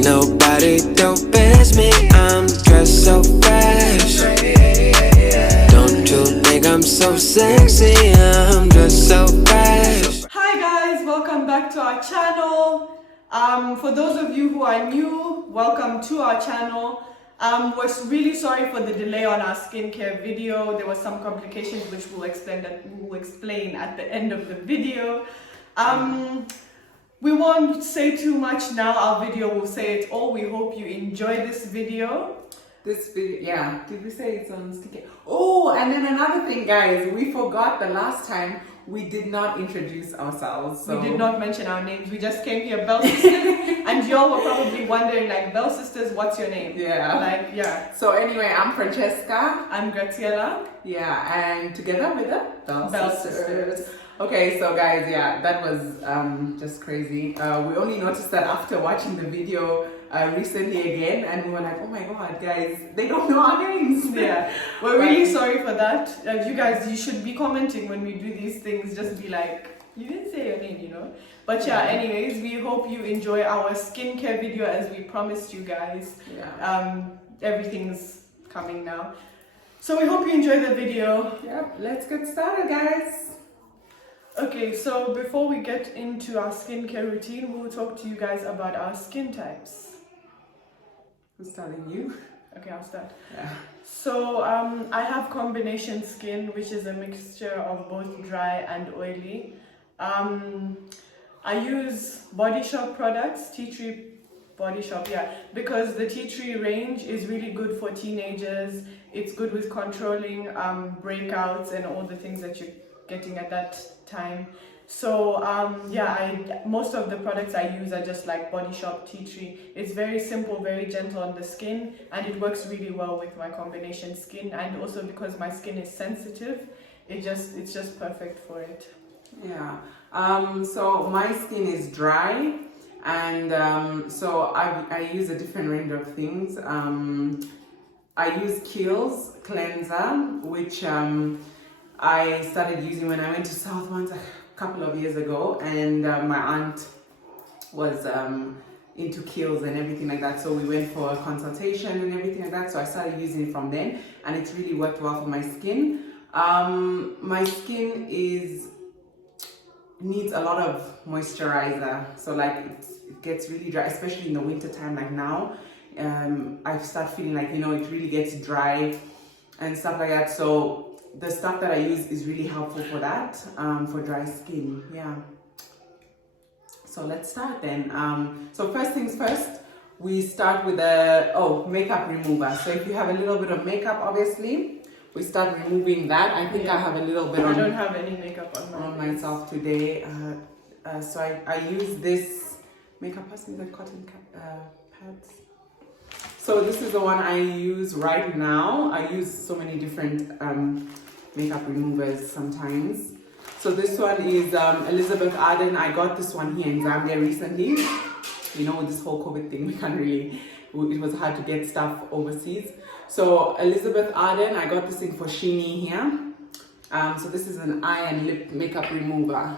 Ain't nobody dope as me, I'm dressed so fresh. Don't you think I'm so sexy, I'm dressed so fresh. Hi guys, welcome back to our channel. For those of you who are new, welcome to our channel. We're really sorry for the delay on our skincare video. There were some complications which we'll explain at the end of the video. We won't say too much now. Our video will say it all. We hope you enjoy this video. This video, yeah. Did we say it's on skincare? Oh, and then another thing, guys. We forgot the last time we did not introduce ourselves. So. We did not mention our names. We just came here, Bell Sisters, and y'all were probably wondering, like, Bell Sisters, what's your name? Yeah. Like, yeah. So anyway, I'm Francesca. I'm Graziella. Yeah, and together with the Bell Sisters. Okay, so guys, yeah, that was just crazy. We only noticed that after watching the video recently again, and we were like, oh my god, guys, they don't know our names. Yeah, we're really sorry for that. You guys, you should be commenting when we do these things. Just be like, you didn't say your name, you know. But yeah, anyways, we hope you enjoy our skincare video as we promised you guys. Yeah. Everything's coming now. So we hope you enjoy the video. Yep, let's get started, guys. Okay, so before we get into our skincare routine, we'll talk to you guys about our skin types. Who's telling you? Okay, I'll start. Yeah. So I have combination skin, which is a mixture of both dry and oily. I use Body Shop products, Tea Tree Body Shop, yeah, because the Tea Tree range is really good for teenagers. It's good with controlling breakouts and all the things that you're getting at that time. So yeah, most of the products I use are just like Body Shop, Tea Tree. It's very simple, very gentle on the skin, and it works really well with my combination skin. And also because my skin is sensitive, it's just perfect for it. Yeah. So my skin is dry, and so I use a different range of things. I use Kiehl's cleanser, which I started using when I went to South once a couple of years ago, and my aunt was into Kiehl's and everything like that, so we went for a consultation and everything like that, so I started using it from then, and it's really worked well for my skin. My skin needs a lot of moisturizer, so like it gets really dry, especially in the winter time like now. I start feeling like, you know, it really gets dry and stuff like that, so the stuff that I use is really helpful for that, for dry skin. Yeah. So let's start then. So first things first, we start with the makeup remover. So if you have a little bit of makeup, obviously, we start removing that. I think I have a little bit I don't have any makeup on myself today. So I use this makeup person, the cotton pads. So this is the one I use right now. I use so many different makeup removers sometimes. So this one is Elizabeth Arden. I got this one here in Zambia recently. You know, with this whole COVID thing, we can't really, it was hard to get stuff overseas. So Elizabeth Arden, I got this thing for Shini here. So this is an eye and lip makeup remover.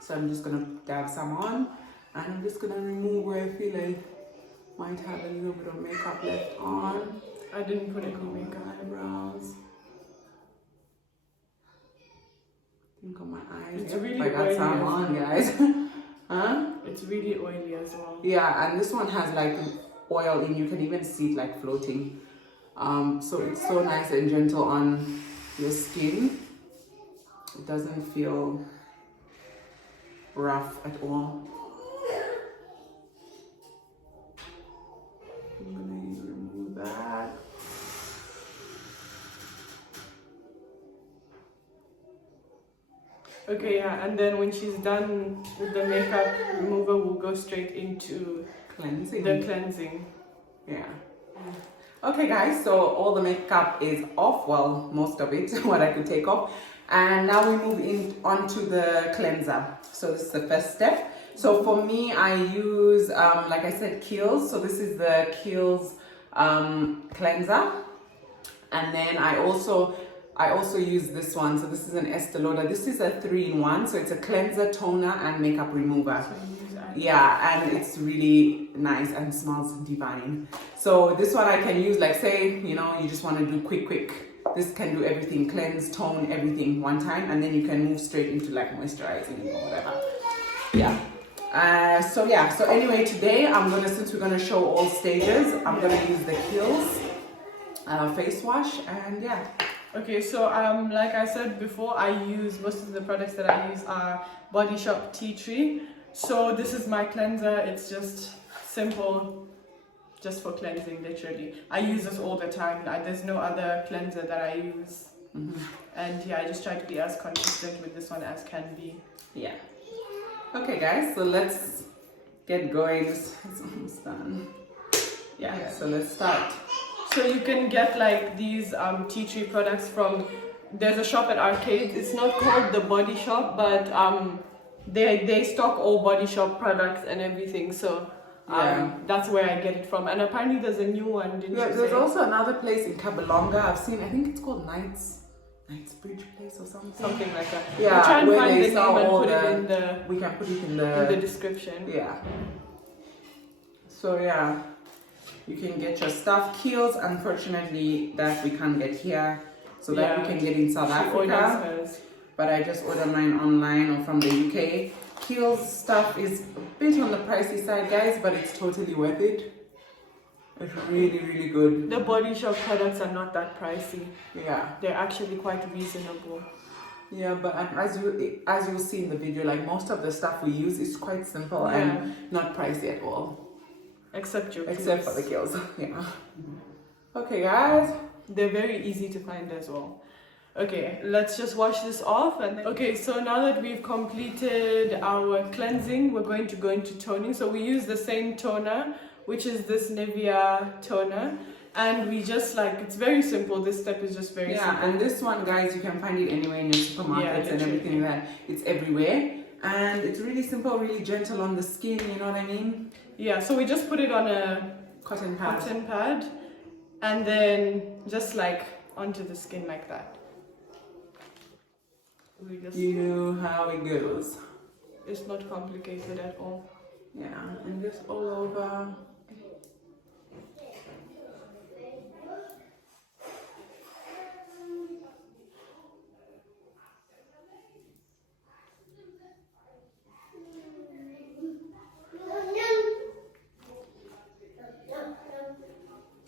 So I'm just gonna dab some on, and I'm just gonna remove where I feel like might have a little bit of makeup left on. I didn't put any makeup. Eyebrows. Think on my eyes. It's really I got some on, guys. Huh? It's really oily as well. Yeah, and this one has like oil in. You can even see it like floating. So it's so nice and gentle on your skin. It doesn't feel rough at all. I'm gonna remove that. Okay, yeah, and then when she's done with the makeup remover, we'll go straight into Cleansing. the cleansing. Yeah. Okay, guys, so all the makeup is off. Well, most of it, what I could take off. And now we move onto the cleanser. So this is the first step. So for me, I use, like I said, Kiehl's. So this is the Kiehl's cleanser. And then I also I also use this one. So this is an Estee Lauder. This is a 3-in-1. So it's a cleanser, toner, and makeup remover. Yeah, and it's really nice and smells divine. So this one I can use, like say, you know, you just want to do quick. This can do everything, cleanse, tone, everything one time, and then you can move straight into like moisturizing or whatever. Yeah. So anyway, today since we're gonna show all stages, I'm gonna use the Kiehl's face wash, and yeah. Okay, so like I said before, I use most of the products that I use are Body Shop Tea Tree. So this is my cleanser. It's just simple, just for cleansing, literally. I use this all the time. There's no other cleanser that I use. And yeah, I just try to be as consistent with this one as can be. Yeah. Okay guys, so let's get going. It's almost done. Yeah, so let's start. So you can get like these tea tree products from, there's a shop at Arcade. It's not called the Body Shop, but they stock all Body Shop products and everything. So that's where I get it from. And apparently there's a new one, didn't you say? There's also another place in Cabalonga I've seen. I think it's called Knightsbridge Place or something. Something like that. Yeah, we'll try and where find they the sell name and all put the, it in the, we can put it in the description. Yeah. So yeah, you can get your stuff. Kiehl's, unfortunately, that we can't get here, so that we can get in South Africa. But I just ordered mine online or from the UK. Kiehl's stuff is a bit on the pricey side, guys, but it's totally worth it. It's really, really good. The Body Shop products are not that pricey. Yeah. They're actually quite reasonable. Yeah, but as you'll see in the video, like most of the stuff we use is quite simple and not pricey at all. Except for the Kiehl's. Yeah. Okay, guys. They're very easy to find as well. Okay, let's just wash this off. Okay, so now that we've completed our cleansing, we're going to go into toning. So we use the same toner, which is this Nivea toner. And we just it's very simple. This step is just very simple. Yeah, and this one, guys, you can find it anywhere in your supermarkets and everything like that. It's everywhere. And it's really simple, really gentle on the skin, you know what I mean? Yeah, so we just put it on a cotton pad. And then just onto the skin like that. You know how it goes. It's not complicated at all. Yeah, and just all over.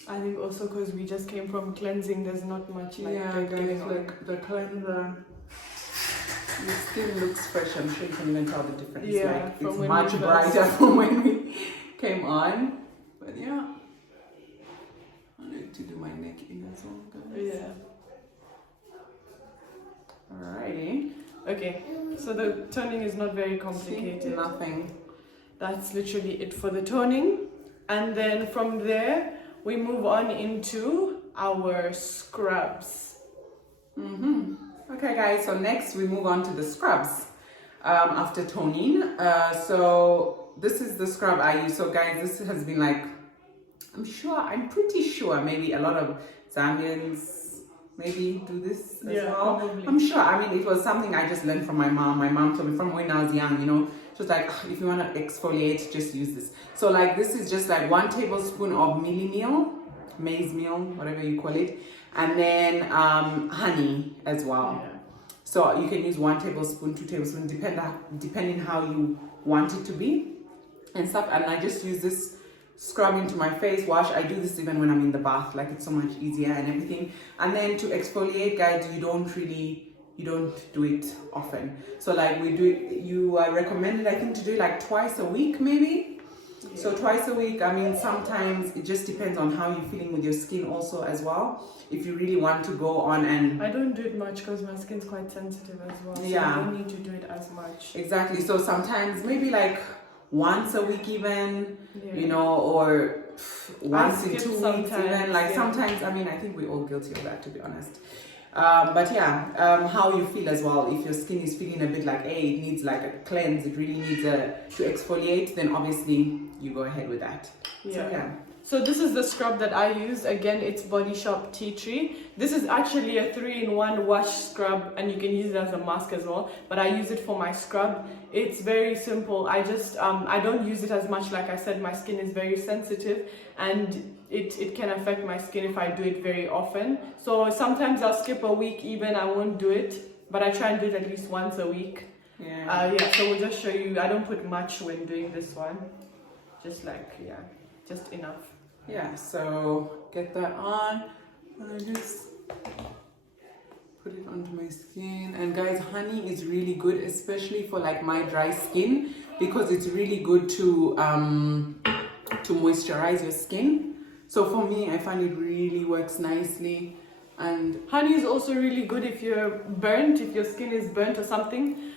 I think also because we just came from cleansing, there's not much guys, the cleanser, your skin looks fresh. I'm sure you can even tell the difference. Yeah, it's much brighter from when we came on. But yeah, I need to do my neck in as well, guys. Yeah. Alrighty. Okay, so the toning is not very complicated. See? Nothing. That's literally it for the toning. And then from there, we move on into our scrubs. Okay, guys, so next we move on to the scrubs after toning. So this is the scrub I use. So guys, this has been I'm pretty sure maybe a lot of Zambians maybe do this as well. Probably. I'm sure. I mean, it was something I just learned from my mom. My mom told me from when I was young, you know. She was like, if you want to exfoliate, just use this. So this is just 1 tablespoon of maize meal, whatever you call it. And then honey as well. Yeah. So you can use 1 tablespoon, 2 tablespoons, depending how you want it to be and stuff. And I just use this scrub into my face wash. I do this even when I'm in the bath, it's so much easier and everything. And then to exfoliate, guys, you don't do it often. So you are recommended, I think, to do it twice a week maybe. Yeah. So twice a week. I mean, sometimes it just depends on how you're feeling with your skin also as well. If you really want to go on and... I don't do it much because my skin's quite sensitive as well. So yeah. I don't need to do it as much. Exactly. So sometimes maybe once a week even, you know, or once in 2 weeks even. Sometimes, I mean, I think we're all guilty of that, to be honest. But yeah, how you feel as well. If your skin is feeling a bit hey, it needs a cleanse, it really needs to exfoliate, then obviously you go ahead with that. So this is the scrub that I use. Again, it's Body Shop Tea Tree. This is actually a 3-in-1 wash scrub, and you can use it as a mask as well. But I use it for my scrub. It's very simple. I just I don't use it as much. Like I said, my skin is very sensitive, and it can affect my skin if I do it very often. So sometimes I'll skip a week even. I won't do it, but I try and do it at least once a week. So we'll just show you. I don't put much when doing this one. Just just enough. So get that on, and I just put it onto my skin. And guys, honey is really good, especially for like my dry skin, because it's really good to moisturize your skin. So for me, I find it really works nicely. And honey is also really good if you're burnt, if your skin is burnt or something.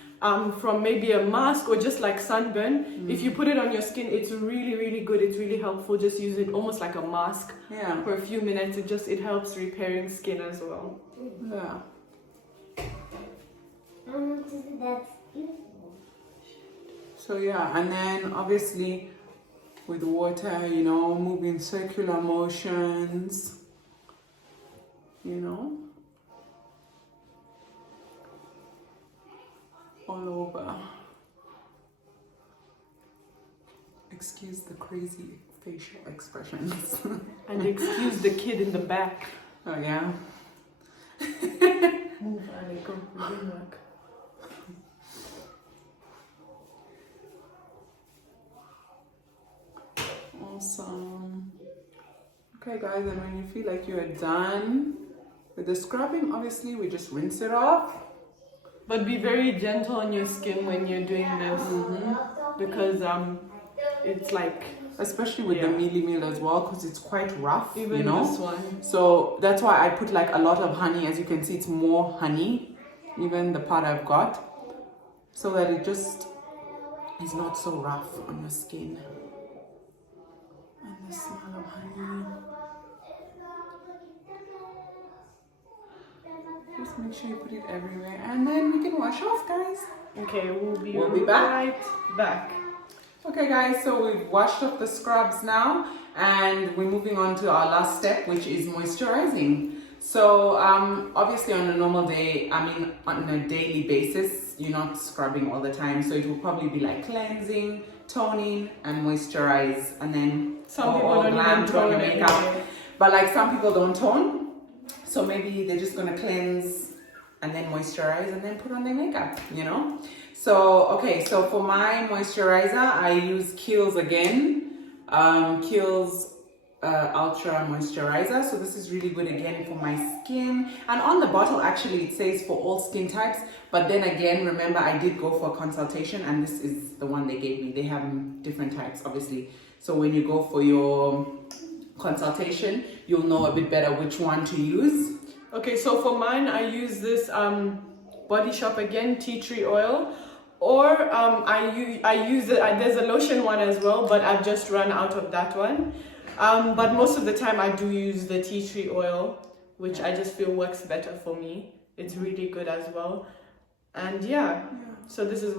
From maybe a mask or just like sunburn, if you put it on your skin, it's really good. It's really helpful. Just use it almost like a mask for a few minutes. It helps repairing skin as well. So and then obviously with water, you know, moving circular motions, you know, all over. Excuse the crazy facial expressions. And excuse the kid in the back. Oh yeah. Move, Ali, go. It didn't work. Awesome. Okay guys, and when you feel like you're done with the scrubbing, obviously we just rinse it off. But be very gentle on your skin when you're doing this, because it's like, especially with the mealy meal as well, because it's quite rough. Even you know? This one. So that's why I put like a lot of honey. As you can see, it's more honey, even the part I've got, so that it just is not so rough on your skin. And the smell of honey. Just make sure you put it everywhere, and then we can wash off, guys. Okay, we'll be back. right back. Okay guys, so we've washed off the scrubs now, and we're moving on to our last step, which is moisturizing. So obviously on a normal day, on a daily basis, you're not scrubbing all the time, so it will probably be like cleansing, toning, and moisturize, and then some people don't even tone makeup. But like some people don't tone, so maybe they're just gonna cleanse and then moisturize and then put on their makeup, you know. So okay, so for my moisturizer, I use Kiehl's again, Kiehl's Ultra Moisturizer. So this is really good again for my skin. And on the bottle, actually, it says for all skin types. But then again, remember, I did go for a consultation, and this is the one they gave me. They have different types, obviously. So when you go for your consultation, you'll know a bit better which one to use. Okay, so for mine, I use this Body Shop again tea tree oil, or I use it. There's a lotion one as well, but I've just run out of that one. But most of the time, I do use the tea tree oil, which I just feel works better for me. It's really good as well, and so this is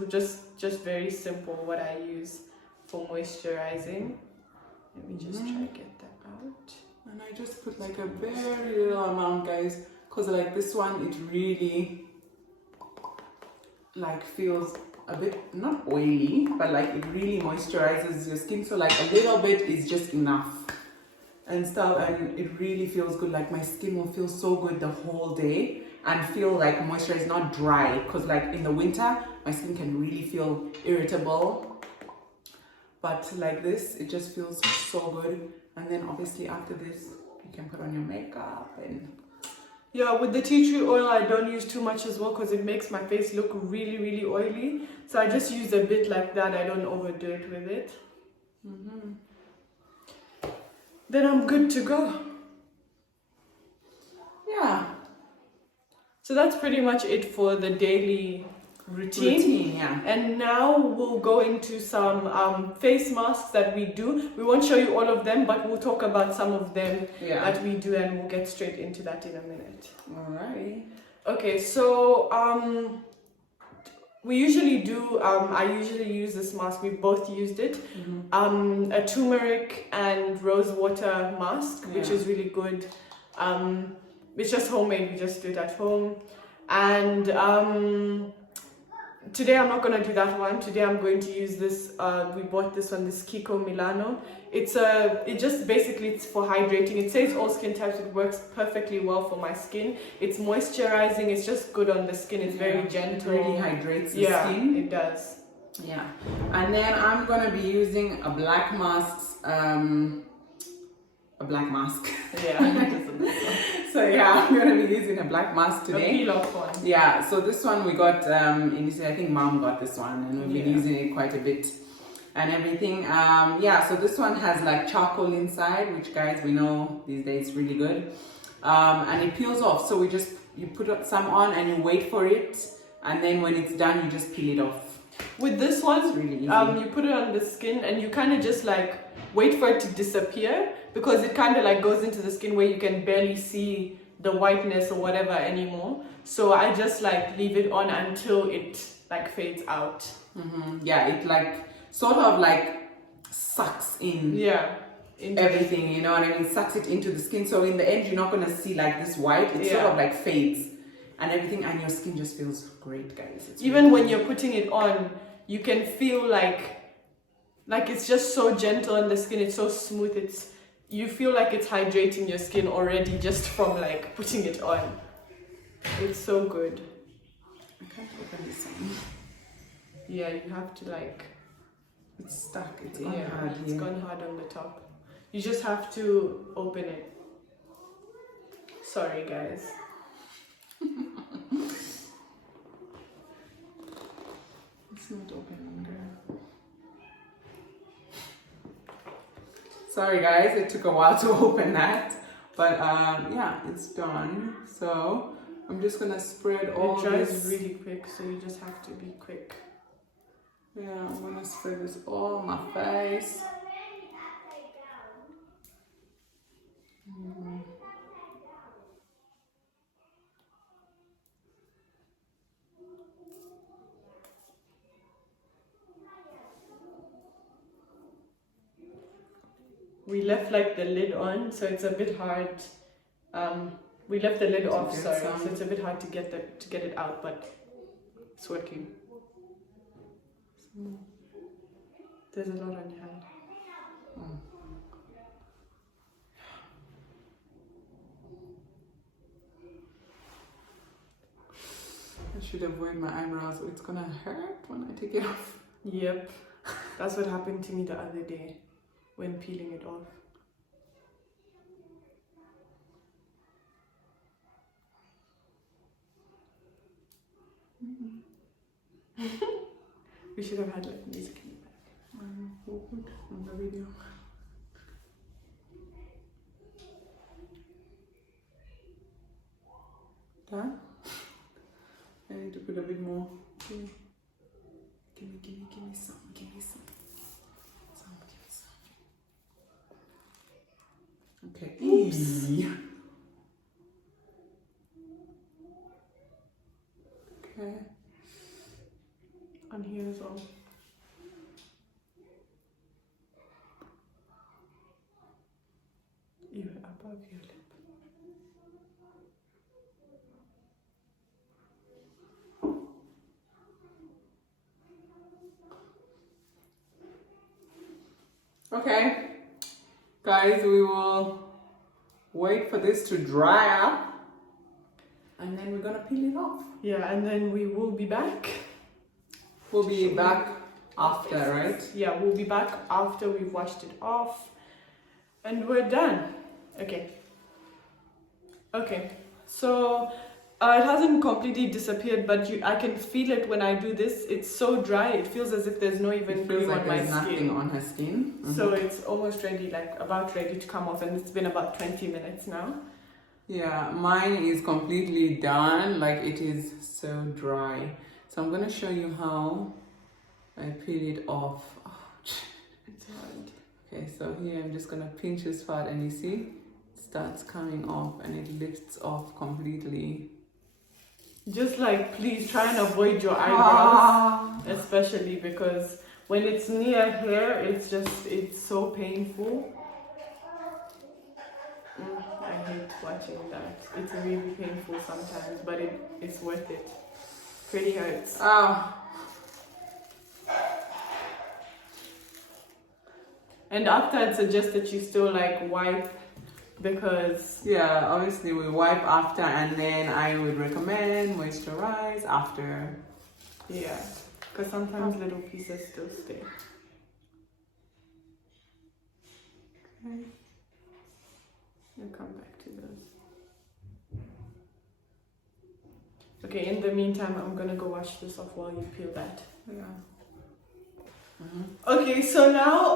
just very simple what I use for moisturizing. Let me just try to get that out. And I just put like a very little amount, guys, because like this one, it really like feels a bit not oily, but like it really moisturizes your skin. So like a little bit is just enough and stuff, and it really feels good. Like my skin will feel so good the whole day and feel like moisture is not dry, because like in the winter my skin can really feel irritable, but like this it just feels so good. And then obviously after this you can put on your makeup. And with the tea tree oil, I don't use too much as well, because it makes my face look really oily. So I just use a bit like that. I don't overdo it with it. Then I'm good to go. So that's pretty much it for the daily routine. And now we'll go into some face masks that we do. We won't show you all of them, but we'll talk about some of them that we do, and we'll get straight into that in a minute. Alright. Okay, so we usually do, I usually use this mask, we both used it, a turmeric and rose water mask, which is really good. It's just homemade, we just do it at home. And today I'm not going to do that one. Today I'm going to use this, we bought this one, this Kiko Milano. It just basically, it's for hydrating. It says all skin types, it works perfectly well for my skin. It's moisturizing, it's just good on the skin, it's very gentle. It really hydrates the skin. Yeah, it does. Yeah, and then I'm going to be using a black mask, Yeah. So yeah, I'm going to be using a black mask today. A peel-off one. Yeah, so this one we got, I think mom got this one, and we've been using it quite a bit and everything. Yeah, so this one has like charcoal inside, which guys, we know these days is really good. And it peels off, so you put some on and you wait for it, and then when it's done, you just peel it off. With this one, it's really easy. You put it on the skin and you kind of just like wait for it to disappear, because it kind of like goes into the skin where you can barely see the whiteness or whatever anymore. So I just like leave it on until it like fades out. Yeah, it like sort of like sucks in everything, you know what I mean? Sucks it into the skin. So in the end, you're not going to see like this white. It sort of like fades and everything, and your skin just feels great, guys. It's even really when you're putting it on, you can feel like it's just so gentle on the skin. It's so smooth. You feel like it's hydrating your skin already just from like putting it on. It's so good. I can't open this one. Yeah, you have to like. It's stuck. It's gone hard. It's gone hard on the top. You just have to open it. Sorry, guys. It's not opening, girl. Sorry, guys. It took a while to open that, but yeah, it's done. So I'm just gonna spread all this. It dries really quick, so you just have to be quick. Yeah, I'm gonna spread this all on my face. We left like the lid on, so it's a bit hard. We left the lid off, sorry, so it's a bit hard to get it out, but it's working. There's a lot on your hand. I should avoid my eyebrows. It's gonna hurt when I take it off. Yep, that's what happened to me the other day when peeling it off. We should have had like music in the back. Awkward on the video. Done? I need to put a bit more. Give me some. Give me some. Okay. Oops. Okay. On here as well. Even above your lip. Okay, guys, we will wait for this to dry up, and then we're gonna peel it off. Yeah, and then we will be back. We'll be back after, right? Yeah, we'll be back after we've washed it off, and we're done. Okay. So it hasn't completely disappeared, but I can feel it when I do this. It's so dry. It feels as if there's no even cream on my skin. Nothing on her skin. So it's almost ready, like about ready to come off, and it's been about 20 minutes now. Yeah, mine is completely done. Like, it is so dry. So I'm gonna show you how I peel it off. Oh, it's hard. Okay, so here I'm just gonna pinch this part, and you see, it starts coming off and it lifts off completely. just like please try and avoid your eyebrows, especially because when it's near here, it's so painful. I hate watching that. It's really painful sometimes, but it's worth it. Pretty hurts. And after, I'd suggest that you still like wipe, because yeah, obviously we wipe after, and then I would recommend moisturize after. Yeah, because sometimes little pieces still stay. Okay. I'll come back to those. Okay, in the meantime, I'm gonna go wash this off while you peel that. Yeah. Okay, so now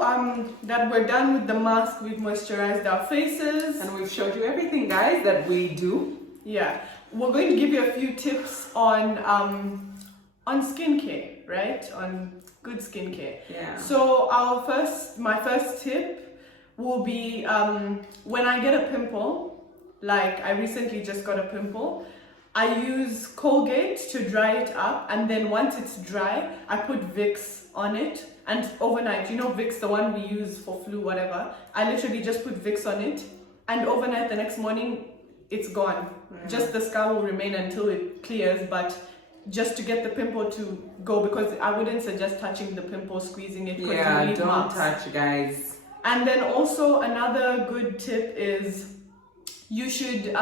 that we're done with the mask, we've moisturized our faces. And we've showed you everything, guys, that we do. Yeah. We're going to give you a few tips on skincare, right? On good skincare. Yeah. So my first tip will be when I get a pimple, like I recently just got a pimple, I use Colgate to dry it up, and then once it's dry, I put Vicks on it, and overnight, you know Vicks, the one we use for flu, whatever, I literally just put Vicks on it, and overnight, the next morning, it's gone. Yeah. Just the scar will remain until it clears, but just to get the pimple to go, because I wouldn't suggest touching the pimple, squeezing it. Yeah, you don't marks. touch, guys. And then also another good tip is you should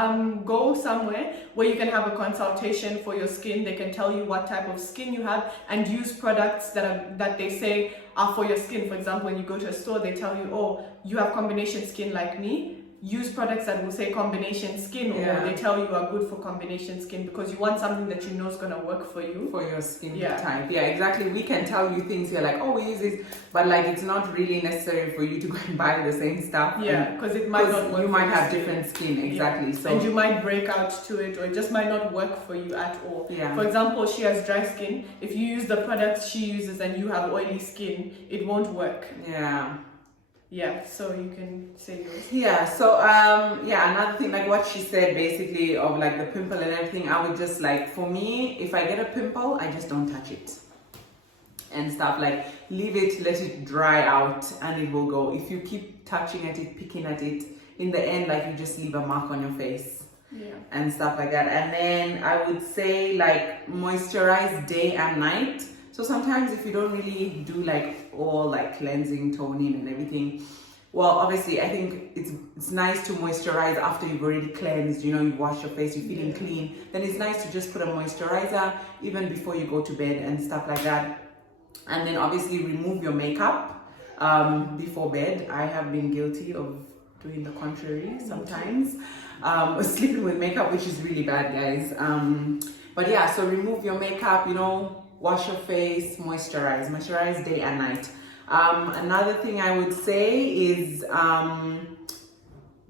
go somewhere where you can have a consultation for your skin. They can tell you what type of skin you have and use products that they say are for your skin. For example, when you go to a store, they tell you, oh, you have combination skin like me. Use products that will say combination skin, or they tell you are good for combination skin, because you want something that you know is going to work for you. For your skin type. Yeah, exactly. We can tell you things here like, oh, we use this, but like it's not really necessary for you to go and buy the same stuff. Yeah, because it might not work. You might have different skin, exactly. Yeah. So and you might break out to it, or it just might not work for you at all. Yeah. For example, she has dry skin. If you use the products she uses and you have oily skin, it won't work. Yeah. Yeah, so you can say yours. Yeah, so another thing, like what she said basically of like the pimple and everything, I would just like, for me, if I get a pimple, I just don't touch it and stuff, like leave it, let it dry out, and it will go. If you keep touching at it, picking at it, in the end, like you just leave a mark on your face. Yeah. And stuff like that. And then I would say like moisturize day and night. So sometimes if you don't really do like all like cleansing, toning and everything, well, obviously I think it's nice to moisturize after you've already cleansed, you know, you wash your face, you're feeling clean. Then it's nice to just put a moisturizer even before you go to bed and stuff like that. And then obviously remove your makeup before bed. I have been guilty of doing the contrary sometimes, sleeping with makeup, which is really bad, guys. But yeah, so remove your makeup, you know, wash your face, moisturize day and night. Another thing I would say is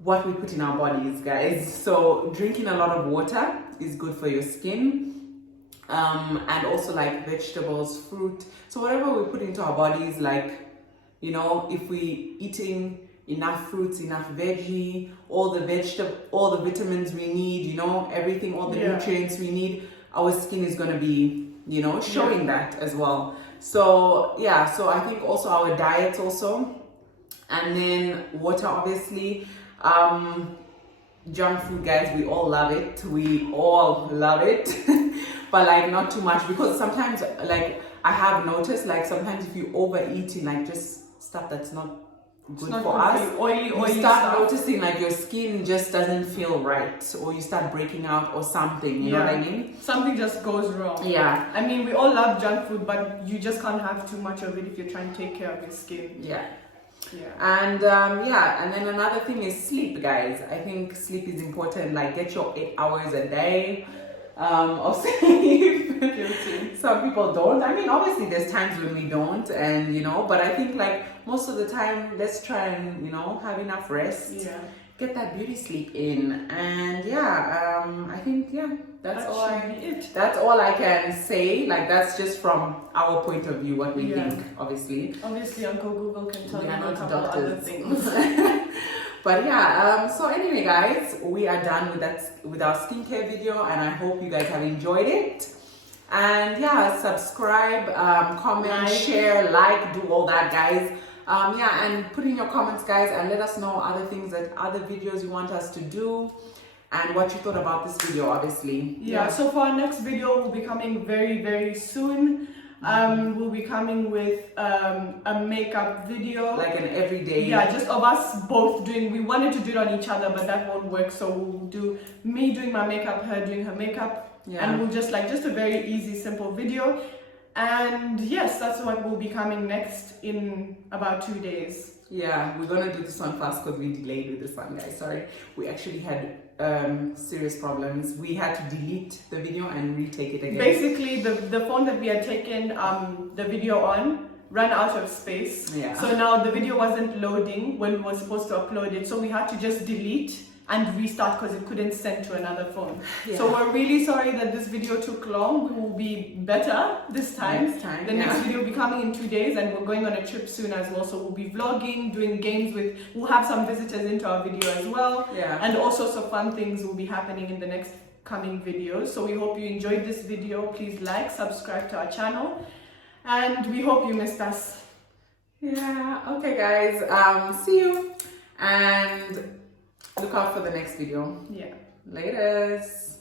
what we put in our bodies, guys. So drinking a lot of water is good for your skin, and also like vegetables, fruit. So whatever we put into our bodies, like, you know, if we eating enough fruits, enough veggie, all the vitamins we need, you know, everything, all the nutrients we need, our skin is going to be, you know, showing that as well. So yeah, so I think also our diets also, and then water, obviously. Junk food, guys, we all love it, but like not too much, because sometimes like I have noticed, like sometimes if you overeat in like just stuff that's not good for us, oily you start noticing like your skin just doesn't feel right, or you start breaking out or something, you know what I mean? Something just goes wrong. Yeah. I mean, we all love junk food, but you just can't have too much of it if you're trying to take care of your skin. Yeah. Yeah. And and then another thing is sleep, guys. I think sleep is important. Like get your 8 hours a day of sleep. Guilty. Some people don't. I mean, obviously there's times when we don't, and you know, but I think like most of the time, let's try and, you know, have enough rest. Yeah. Get that beauty sleep in, and I think that's all I can say. Like that's just from our point of view, what we think. Obviously Uncle Google can tell you a couple other things. But yeah, so anyway guys, we are done with our skincare video, and I hope you guys have enjoyed it. And yeah, subscribe, comment, share, like, do all that guys. Yeah, and put in your comments guys, and let us know other things, that other videos you want us to do, and what you thought about this video, obviously. Yeah, so for our next video, we'll be coming very, very soon. We'll be coming with a makeup video. Like an everyday. Yeah, just of us both doing, we wanted to do it on each other, but that won't work. So we'll do me doing my makeup, her doing her makeup. Yeah. And we'll just a very easy, simple video. And yes, that's what will be coming next in about 2 days. Yeah, we're gonna do this one fast because we delayed with this one, guys. Sorry, we actually had serious problems. We had to delete the video and retake it again. Basically, the phone that we had taken the video on ran out of space. Yeah. So now the video wasn't loading when we were supposed to upload it. So we had to just delete and restart because it couldn't send to another phone. Yeah. So we're really sorry that this video took long. We will be better this time. The next video will be coming in 2 days, and we're going on a trip soon as well. So we'll be vlogging, doing games we'll have some visitors into our video as well. Yeah. And all sorts of fun things will be happening in the next coming videos. So we hope you enjoyed this video. Please like, subscribe to our channel, and we hope you missed us. Yeah, okay guys, see you, and look out for the next video. Yeah. Laters.